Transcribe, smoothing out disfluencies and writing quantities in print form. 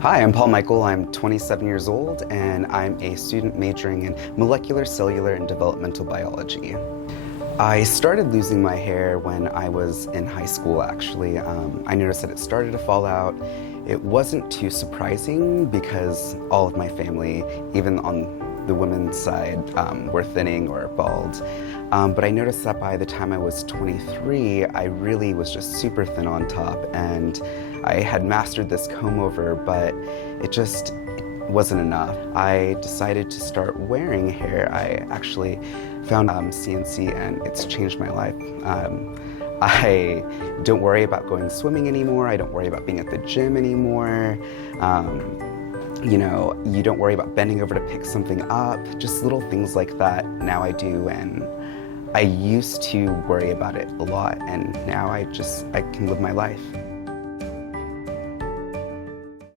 Hi, I'm Paul Michael. I'm 27 years old and I'm a student majoring in molecular, cellular, and developmental biology. I started losing my hair when I was in high school, actually. I noticed that it started to fall out. It wasn't too surprising because all of my family, even on the women's side, were thinning or bald. But I noticed that by the time I was 23, I really was just super thin on top, and I had mastered this comb over, but it just wasn't enough. I decided to start wearing hair. I actually found CNC, and it's changed my life. I don't worry about going swimming anymore. I don't worry about being at the gym anymore. You don't worry about bending over to pick something up. Just little things like that now I do, and I used to worry about it a lot, and now I can live my life.